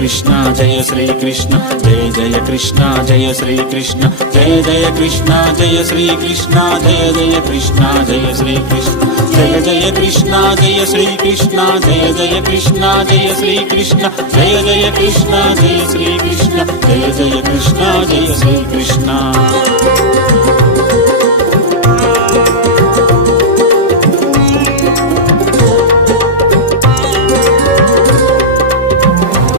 Krishna Jai Shri Krishna Jai Jai Krishna Jai Shri Krishna Jai Jai Krishna Jai Shri Krishna Jai Jai Krishna Jai Shri Krishna Jai Jai Krishna Jai Shri Krishna Jai Jai Krishna Jai Shri Krishna Jai Jai Krishna Jai Shri Krishna Jai Jai Krishna Jai Shri Krishna.